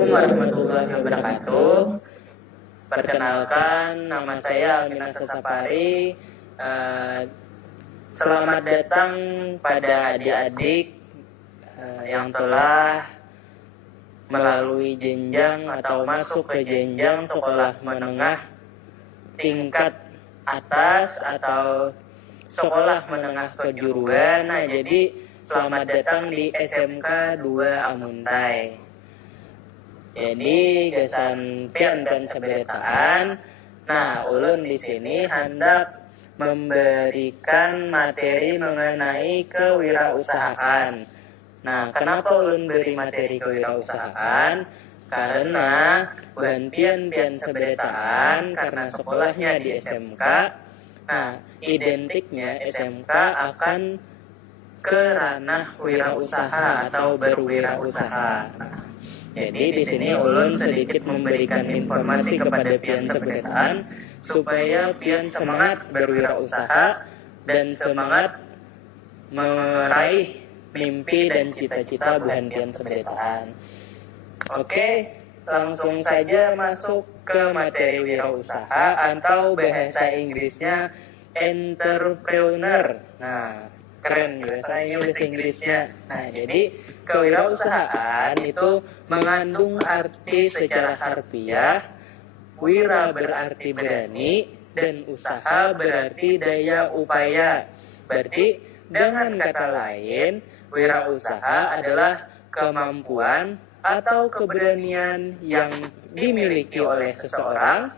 Warahmatullahi wabarakatuh. Perkenalkan, nama saya Almina Sasapari. Selamat datang pada adik-adik yang telah melalui jenjang atau masuk ke jenjang sekolah menengah tingkat atas atau sekolah menengah kejuruan. Nah, jadi selamat datang di SMK 2 Amuntai. Jadi gasan pian dan seberetaan. Nah, ulun di sini hendak memberikan materi mengenai kewirausahaan. Nah, kenapa ulun beri materi kewirausahaan? Karena pian seberetaan karena sekolahnya di SMK. Nah, identiknya SMK akan ke ranah wirausaha atau berwirausaha. Jadi di sini ulun sedikit memberikan informasi kepada pian seberetaan supaya pian semangat berwirausaha dan semangat meraih mimpi dan cita-cita buhan pian seberetaan. Oke, langsung saja masuk ke materi wirausaha atau bahasa Inggrisnya entrepreneur. Nah, keren bahasanya bahasa Inggrisnya. Nah, jadi kewirausahaan itu mengandung arti secara harfiah. Wira berarti berani dan usaha berarti daya upaya. Berarti dengan kata lain, wirausaha adalah kemampuan atau keberanian yang dimiliki oleh seseorang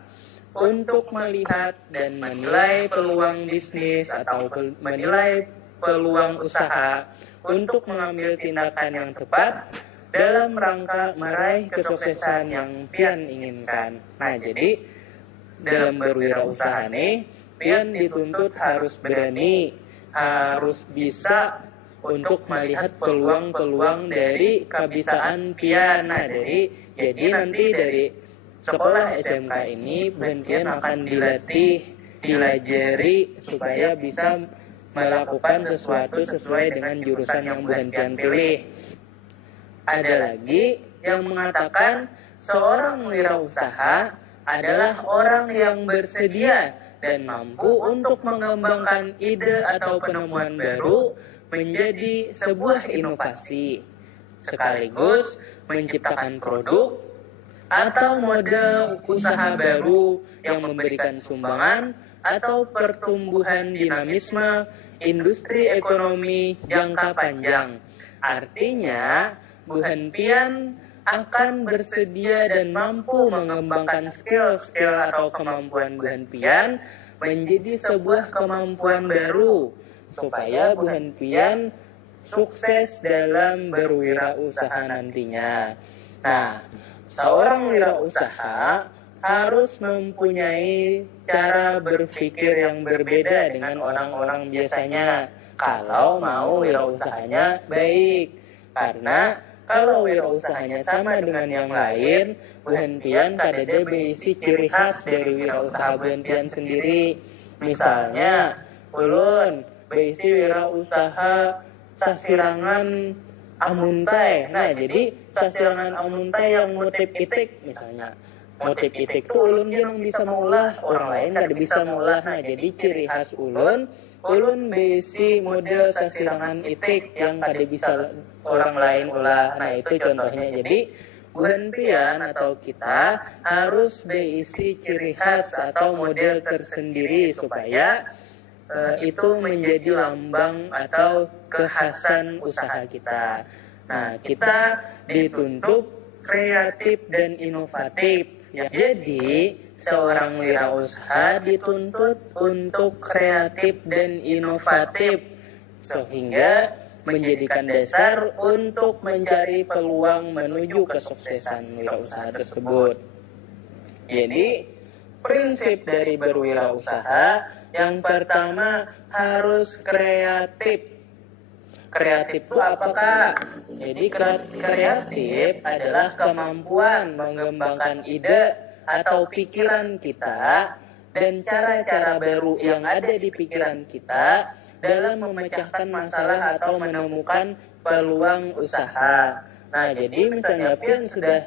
untuk melihat dan menilai peluang bisnis atau menilai peluang usaha untuk mengambil tindakan yang tepat dalam rangka meraih kesuksesan yang pian inginkan. Nah, jadi dalam berwirausaha nih, pian dituntut harus berani, harus bisa untuk melihat peluang-peluang dari kebisaan pian. Nah, jadi nanti dari sekolah SMK ini pian akan dilatih, dilajari supaya bisa melakukan sesuatu sesuai dengan jurusan yang pian pilih. Ada lagi yang mengatakan seorang wirausaha adalah orang yang bersedia dan mampu untuk mengembangkan ide atau penemuan baru menjadi sebuah inovasi, sekaligus menciptakan produk atau model usaha baru yang memberikan sumbangan atau pertumbuhan dinamisme industri ekonomi jangka panjang. Artinya, buhan pian akan bersedia dan mampu mengembangkan skill-skill atau kemampuan buhan pian menjadi sebuah kemampuan baru supaya buhan pian sukses dalam berwirausaha nantinya. Nah, seorang wirausaha harus mempunyai cara berpikir yang berbeda dengan orang-orang biasanya kalau mau wirausahanya baik. Karena kalau wirausahanya sama dengan yang lain, buhan pian kadada berisi ciri khas dari wirausaha buhan pian sendiri. Misalnya, ulun berisi wirausaha sasirangan amuntai. Nah, jadi sasirangan amuntai yang motif itik misalnya. Motif itik itu ulun yang bisa mengolah, orang lain kada bisa mengolah. Nah, jadi ciri khas ulun besi model sasirangan itik yang kada bisa orang lain olah. Nah, itu contohnya. Jadi buhan pian atau kita harus berisi ciri khas atau model tersendiri supaya itu menjadi lambang atau kekhasan usaha kita. Nah, kita dituntut kreatif dan inovatif. Ya. Jadi, seorang wirausaha dituntut untuk kreatif dan inovatif sehingga menjadikan dasar untuk mencari peluang menuju kesuksesan wirausaha tersebut. Jadi, prinsip dari berwirausaha yang pertama harus kreatif. Kreatif itu apakah? Jadi kreatif adalah kemampuan mengembangkan ide atau pikiran kita dan cara-cara baru yang ada di pikiran kita dalam memecahkan masalah atau menemukan peluang usaha. Nah, jadi misalnya pian sudah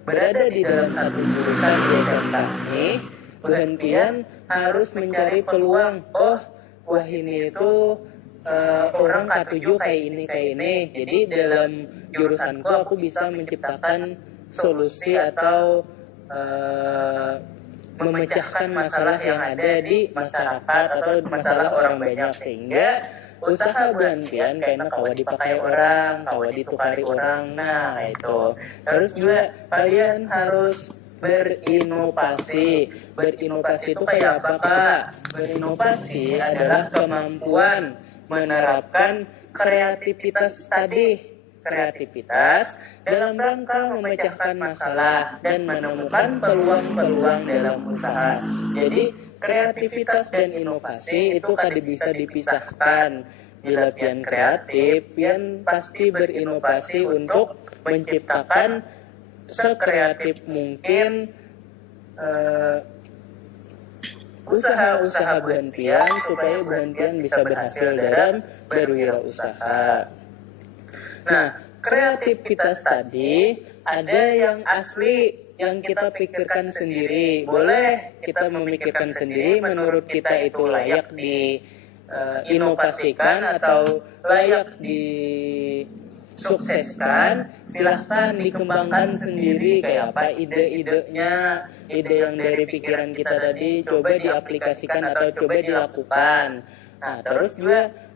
berada di dalam satu jurusan di SMK ini, bahan pian harus mencari peluang. Oh, wah ini itu orang K7 kayak ini. Jadi dalam jurusanku aku bisa menciptakan solusi atau memecahkan masalah yang ada di masyarakat atau masalah orang banyak, sehingga usaha belantian karena kawa dipakai orang, kawa ditukari orang. Nah itu. Terus juga kalian harus berinovasi. Berinovasi itu kayak apa, Kak? Berinovasi adalah kemampuan menerapkan kreativitas tadi. Kreativitas dalam rangka memecahkan masalah dan menemukan peluang-peluang dalam usaha. Jadi kreativitas dan inovasi itu kadang bisa dipisahkan. Bila pian kreatif, pian pasti berinovasi untuk menciptakan sekreatif mungkin usaha-usaha berhentian supaya berhentian bisa berhasil dalam berwirausaha. Nah, kreativitas tadi ada yang asli yang kita pikirkan sendiri. Boleh kita memikirkan sendiri menurut kita itu layak diinovasikan atau layak disukseskan. Silahkan dikembangkan sendiri kayak apa ide-idenya, ide yang dari pikiran kita tadi coba diaplikasikan atau coba dilakukan. Nah, terus juga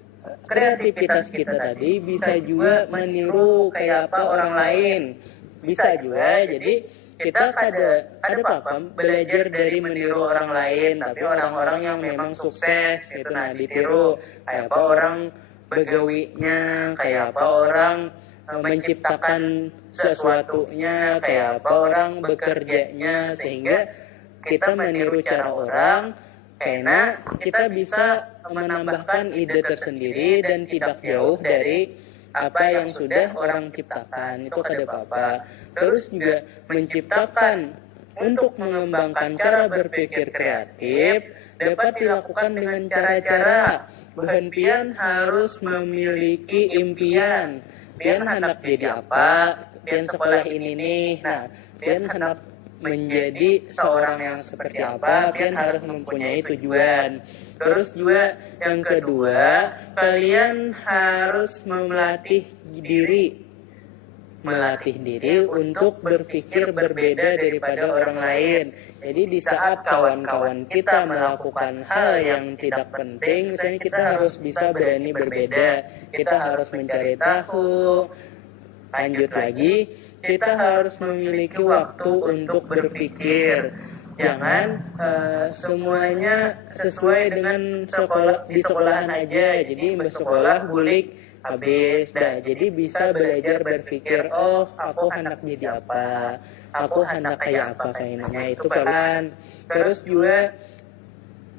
kreativitas kita tadi bisa juga meniru kayak apa orang lain, bisa juga. Jadi kita kada apa belajar dari meniru orang lain, tapi orang-orang yang memang sukses itu nah ditiru. Kayak apa orang begawinya, kayak apa orang menciptakan sesuatunya, kayak apa orang bekerjanya, sehingga kita meniru cara orang karena kita bisa menambahkan ide tersendiri dan tidak jauh dari apa yang sudah orang ciptakan. Itu kada apa-apa. Terus juga menciptakan untuk mengembangkan cara berpikir kreatif dapat dilakukan dengan cara-cara. Bahan pian harus memiliki impian. Pian hendak jadi apa? Pian sekolah ini nih. Nah, pian hendak menjadi seorang yang seperti apa, pian harus mempunyai tujuan. Terus juga yang kedua, kalian harus melatih diri untuk berpikir berbeda daripada orang lain. Jadi di saat kawan-kawan kita melakukan hal yang tidak penting, misalnya kita harus bisa berani berbeda, kita harus mencari tahu. Lanjut lagi, kita harus memiliki waktu untuk berpikir. Jangan semuanya sesuai dengan di sekolahan aja. Jadi bersekolah bulik habis dah. Jadi bisa belajar berpikir, oh aku hendak jadi apa, aku hendak kayak apa kayaknya itu kan. Terus juga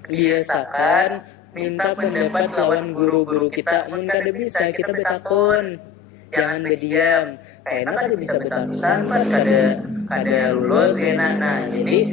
biasakan minta pendapat lawan guru-guru kita. Mun kada bisa kita betakun. Jangan berdiam, karena kada bisa betarusan pas kada lulus enak. Nah jadi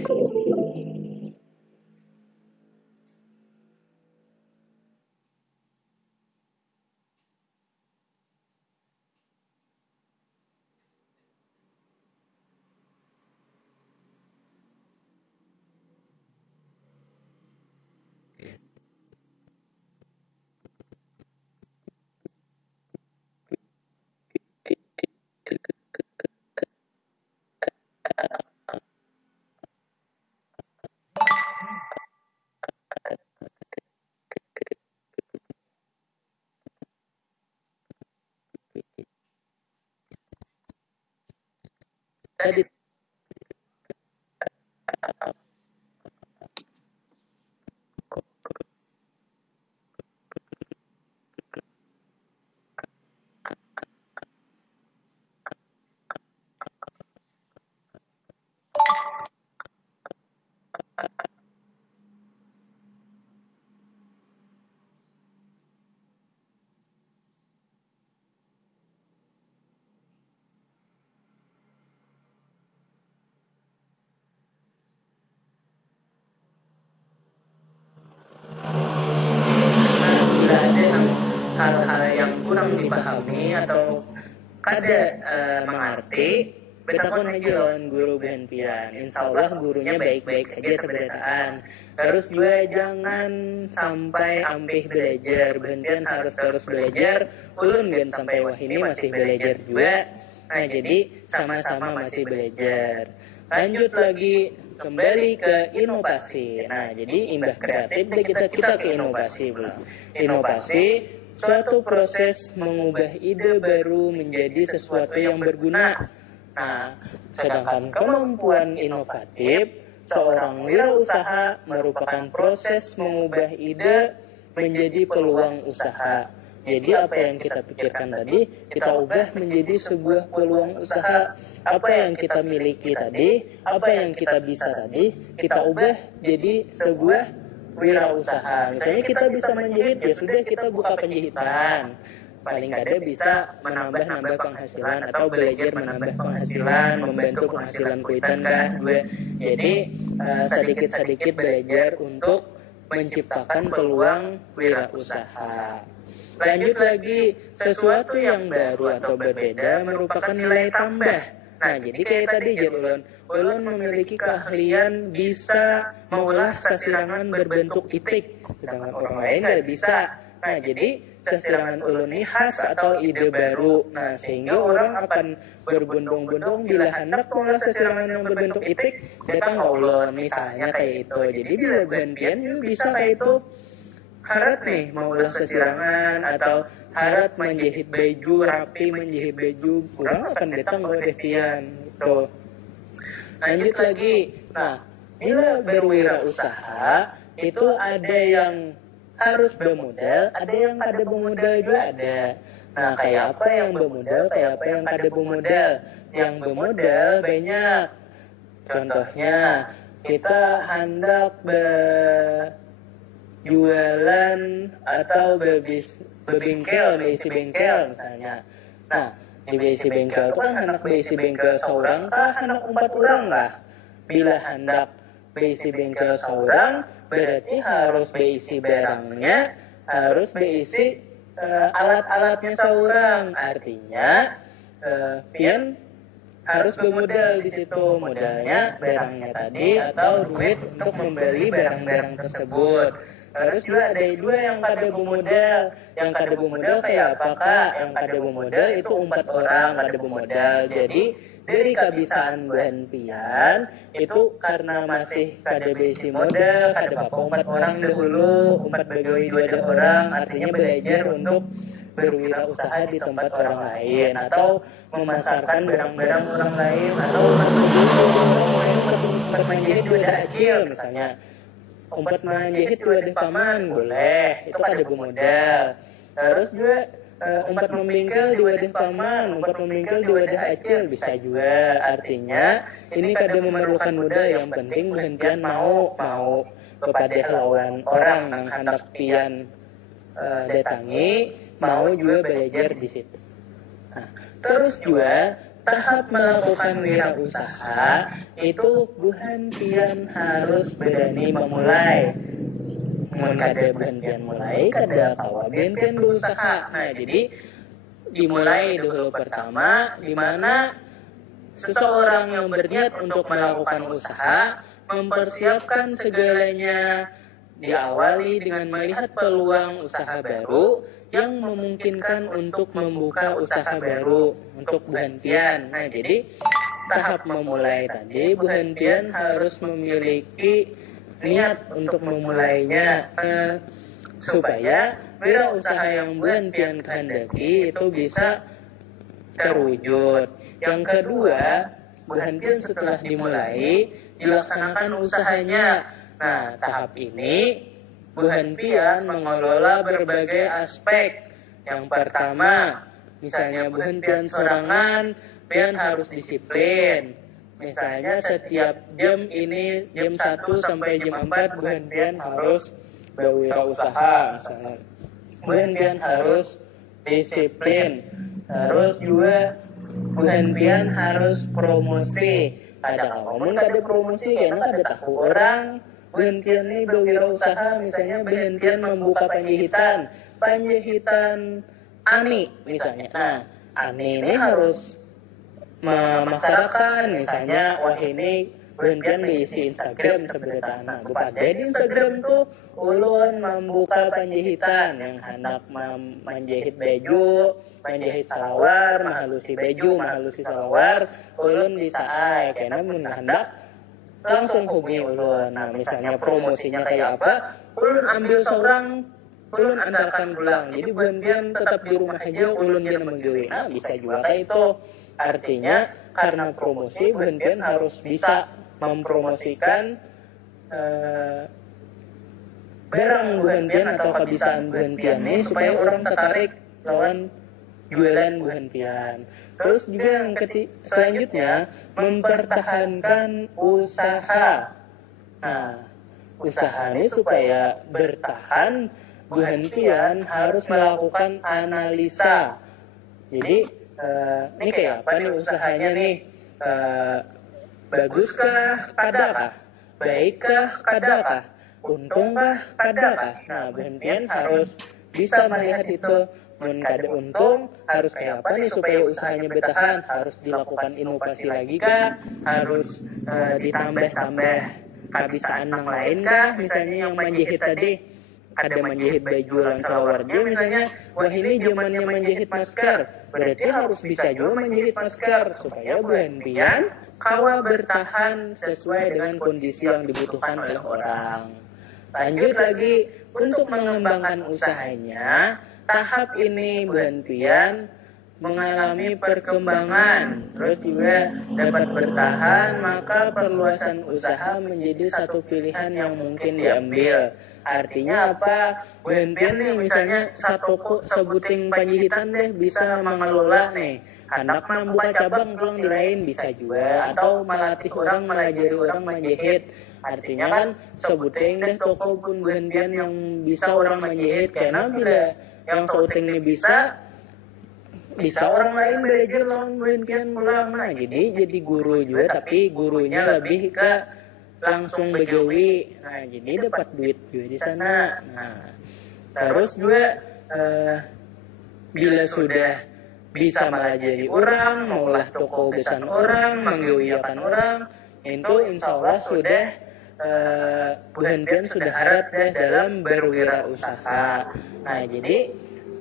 tadi bila ada hal-hal yang kurang dipahami atau kada mengerti, betakon aja lawan guru berhentian. Insya Allah gurunya baik-baik aja seberataan. Terus juga jangan sampai ampih belajar, berhentian harus terus belajar. Ulun kan sampai wah ini masih belajar juga. Nah jadi sama-sama masih belajar. Lanjut lagi kembali ke inovasi. Nah jadi imbah kreatif kita ke inovasi pula. Inovasi suatu proses mengubah ide baru menjadi sesuatu yang berguna. Nah, sedangkan kemampuan inovatif seorang wirausaha merupakan proses mengubah ide menjadi peluang usaha. Jadi apa yang kita pikirkan tadi, kita ubah menjadi sebuah peluang usaha. Apa yang kita miliki tadi, apa yang kita bisa tadi, kita ubah jadi sebuah wirausaha. Misalnya kita bisa menjahit, ya sudah kita buka penjahitan. Paling kada bisa menambah penghasilan atau belajar menambah penghasilan, membantu penghasilan kuitan kah gue. Jadi sedikit-sedikit belajar untuk menciptakan peluang wirausaha. Lanjut lagi, sesuatu yang baru atau berbeda merupakan nilai tambah. Nah, jadi kayak tadi ulun memiliki keahlian bisa mengolah sasirangan berbentuk itik, sedangkan orang lain tidak bisa. Nah, jadi sasirangan ulun ini khas atau ide baru. Nah, sehingga orang akan berbondong-bondong bila hendak mengolah sasirangan yang berbentuk itik, datang ke ulun misalnya kayak itu. Jadi bila gantian bisa kayak itu. Harap nih mau ulas sesirangan atau harap menjahit baju rapi, menjahit baju, kurang akan datang ke Devian gitu. Lanjut lagi, nah bila berwirausaha itu ada yang harus bermodal, ada yang kada bermodal juga ada. Nah kayak apa yang bermodal, kayak apa yang kada bermodal. Yang bermodal banyak. Contohnya kita hendak jualan atau berbengkel, berisi bengkel misalnya. Nah, di berisi bengkel itu kan hendak berisi bengkel seorang kah, hendak 4 orang kah? Bila hendak berisi bengkel seorang, berarti harus berisi barangnya, harus berisi alat-alatnya seorang. Artinya, pian harus bermodal di situ, modalnya barangnya tadi atau duit untuk membeli barang-barang tersebut. Terus juga ada dua yang kada bermodal. Yang kada bermodal kayak apa kak? Yang kada bermodal itu 4 orang kada bermodal. Jadi dari kebiasaan bahan pian itu karena masih kada besi modal, kada apa 4 orang dahulu, 4 pegawai 2 orang, artinya belajar untuk berwirausaha di tempat orang lain atau memasarkan barang-barang orang lain atau menjadi wadah kecil misalnya. Umpat menjahit wadah paman boleh, itu kada bermodal. Terus juga umpat membingkel di wadah paman, umpat membingkel di wadah acil bisa juga. Artinya ini kada memerlukan modal, yang penting berhentian mau kepada lawan orang yang hendak pian datangi, mau juga belajar di situ. Nah, terus juga tahap melakukan wirausaha itu buhan pian harus berani memulai. Mun kada berhentian mulai, kada kawa berhentian berusaha. Nah, jadi dimulai dulu pertama, di mana seseorang yang berniat untuk melakukan usaha mempersiapkan segalanya, diawali dengan melihat peluang usaha baru yang memungkinkan untuk membuka usaha baru untuk berhentian. Nah, jadi tahap memulai tadi, berhentian harus memiliki niat untuk memulainya supaya wirausaha yang berhentian kehendaki itu bisa terwujud. Yang kedua, berhentian setelah dimulai dilaksanakan usahanya. Nah, tahap ini berhentian mengelola berbagai aspek. Yang pertama, misalnya berhentian sorangan, pian harus disiplin. Misalnya setiap jam ini, jam 1 sampai jam 4, berhentian harus berwirausaha. Misalnya, berhentian harus disiplin. Terus juga berhentian harus promosi. Kadang-kadang kada promosi karena kada tahu orang. Berhentian ini berwirausaha, misalnya berhentian membuka penjahitan ani misalnya. Nah, ani ini harus memasarkan misalnya wah ini buhan-buhan diisi Instagram seberetana bukan di Instagram tuh ulun membuka penjahitan yang hendak menjahit baju, menjahit salawar, menghalusi baju, menghalusi salawar, ulun bisa karena mun hendak langsung hubungi ulun. Nah misalnya promosinya kayak apa, ulun ambil seorang, ulun antarkan pulang. Jadi buhan-buhan tetap di rumah aja, ulun yang menggawe. Nah bisa juga kayak itu. Artinya karena promosi buhan-buhan harus bisa mempromosikan barang buhan-buhan atau kebiasaan buhan-buhan ini supaya orang tertarik lawan jualan buhan-buhan. Terus juga yang selanjutnya mempertahankan usaha. Nah, usaha ini supaya bertahan buhan-buhan harus melakukan analisa. Jadi ini kayak apa nih usahanya nih? Baguskah, kadakah? Baikkah, kadakah? Untungkah, kadakah? Nah, buhan-buhan harus bisa melihat itu. Mun kada untung, harus kayak apa nih supaya usahanya bertahan? Harus dilakukan inovasi lagi kah? Harus ditambah-tambah kebiasaan yang lain kah? Misalnya yang menjahit tadi, kada menjahit baju lang salawar dia misalnya, wah ini zamannya menjahit masker, berarti harus bisa juga menjahit masker supaya buhan-buhan kawa bertahan sesuai dengan kondisi yang dibutuhkan oleh orang. Lanjut lagi, untuk mengembangkan usahanya, tahap ini buhan-buhan mengalami perkembangan, terus juga dapat bertahan, maka perluasan usaha menjadi satu pilihan yang mungkin diambil. Artinya apa? Buhan-buhan nih misalnya satu sebuting penjahitan deh bisa mengelola nih, hendak membuka cabang pulang di lain bisa juga, atau melatih orang, melajari orang menjahit. Artinya kan sebuting deh toko pun buhan-buhan yang bisa orang menjahit, karena bila yang sebuting ini bisa orang lain belajar lawan buhan-buhan pulang. Nah jadi guru juga, tapi gurunya lebih ke langsung begawi. Nah jadi dapat duit juga di sana. Nah terus juga bila sudah bisa melajari orang, maulah toko besan orang, menggawiakan orang, itu insya Allah sudah buhan-buhan sudah harap dalam berwirausaha. Nah jadi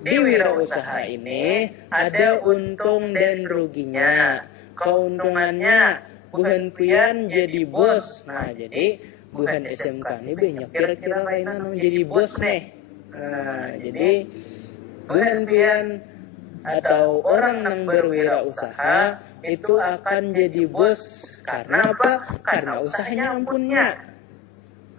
di wirausaha ini ada untung dan ruginya. Keuntungannya buhan-buhan jadi bos. Nah jadi buhan SMK ini banyak kira-kira kainan jadi bos nih. Nah jadi buhan-buhan atau orang yang berwirausaha itu akan jadi bos. Karena apa? Karena usahanya ampunnya.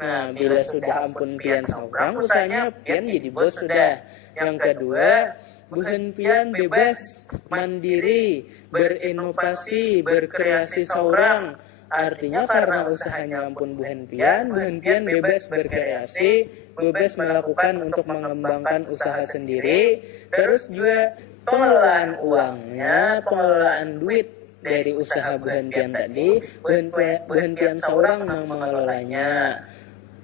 Nah bila sudah ampun pian seorang, usahanya pian jadi bos sudah. Yang kedua, buhan-buhan bebas, mandiri, berinovasi, berkreasi seorang. Artinya karena usahanya ampun buhan-buhan bebas berkreasi, bebas melakukan untuk mengembangkan usaha sendiri. Terus juga pengelolaan uangnya, pengelolaan duit dari usaha buhan-buhan tadi, buhan-buhan seorang yang mengelolanya.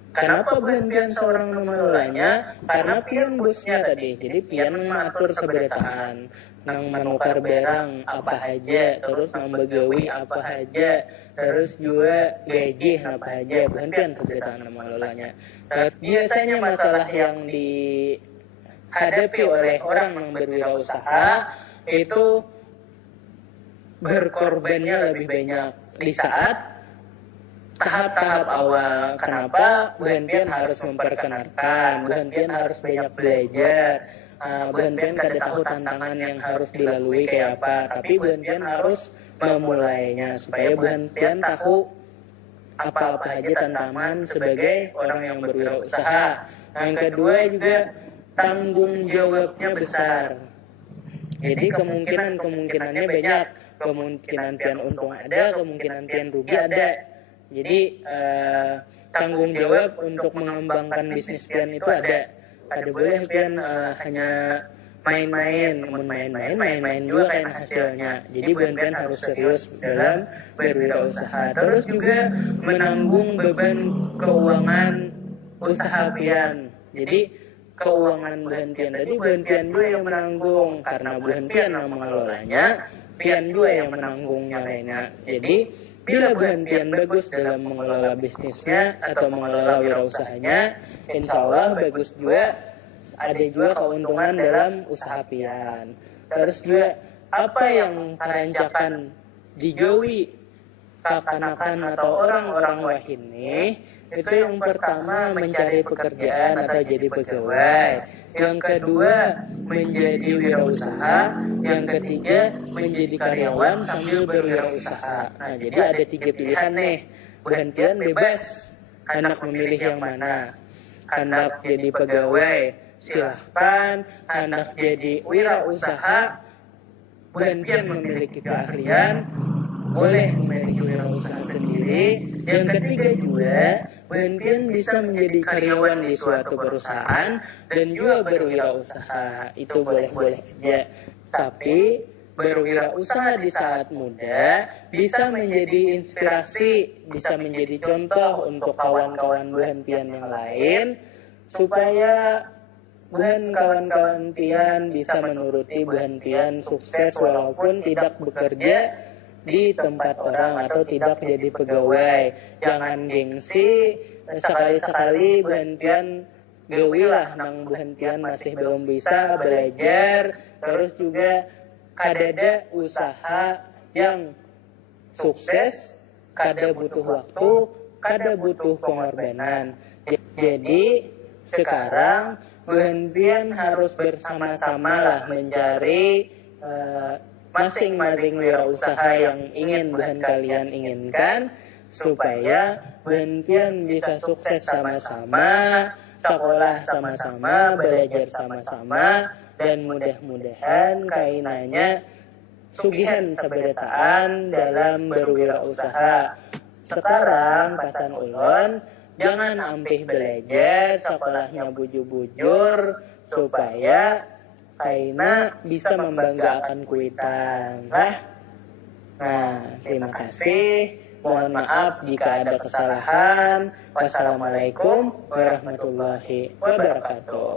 Kenapa buhan-buhan seorang mengelolanya? Karena pian bosnya tadi. Jadi pian mengatur seberataan, nang menukar barang apa aja, terus membegawi apa aja, terus juga gaji apa aja. Buhan-buhan seberataan mengelolanya. Biasanya masalah yang dihadapi oleh orang yang berwirausaha itu berkorbannya lebih banyak di saat tahap-tahap awal. Kenapa? Buhan-buhan harus memperkenalkan, buhan-buhan harus banyak belajar, buhan-buhan kada tahu tantangan yang harus dilalui kayak apa, tapi buhan-buhan harus memulainya supaya buhan-buhan tahu apa-apa aja tantangan sebagai orang yang berwirausaha. Yang kedua juga tanggung jawabnya besar. Jadi kemungkinannya banyak, kemungkinan pian untung ada, kemungkinan pian rugi ada. Jadi tanggung jawab untuk mengembangkan bisnis pian itu ada. Kada boleh pian hanya main-main juga kan hasilnya. Jadi pian harus serius dalam berwirausaha. Terus juga menanggung beban keuangan usaha pian. Jadi keuangan buhan pian tadi buhan pian dulu yang menanggung, karena buhan pian yang mengelolanya. pian juga yang menanggungnya lainnya. Jadi bila buhan pian bagus dalam mengelola bisnisnya atau mengelola wirausahanya, insya Allah bagus juga, ada juga keuntungan dalam usaha pian. Terus juga apa yang terancakan digawi kakanakan atau orang-orang wahini, itu yang pertama mencari pekerjaan atau jadi pegawai, yang kedua menjadi wirausaha, yang ketiga menjadi karyawan sambil berwirausaha. Nah, jadi ada 3 pilihan nih. Buhan pian bebas hendak memilih yang mana. Hendak jadi pegawai silahkan, hendak jadi wirausaha, buhan pian memiliki keahlian, boleh memiliki wirausaha sendiri. Yang ketiga juga, buhan pian bisa menjadi karyawan di suatu perusahaan dan juga berwirausaha. Itu boleh-boleh aja. Tapi berwirausaha di saat muda bisa menjadi inspirasi, bisa menjadi contoh untuk kawan-kawan buhan pian yang lain, supaya buhan kawan-kawan pian bisa menuruti buhan pian sukses walaupun tidak bekerja di tempat orang atau tidak jadi pegawai. Jangan gengsi, sekali-sekali buhan pian gawilah nang buhan pian masih belum bisa belajar. Terus juga kadada usaha yang sukses, kada butuh waktu, kada butuh pengorbanan. Jadi sekarang buhan pian harus bersama-sama lah mencari masing-masing wirausaha yang ingin buhan kalian inginkan, supaya buhan pian bisa sukses sama-sama, sekolah sama-sama, belajar sama-sama, dan mudah-mudahan kainanya sugihan sabarataan dalam berwirausaha. Sekarang pasan ulun, jangan ampih belajar, sekolahnya bujur-bujur, supaya kaina bisa membanggakan kuitan. Nah, terima kasih. Mohon maaf jika ada kesalahan. Wassalamualaikum warahmatullahi wabarakatuh.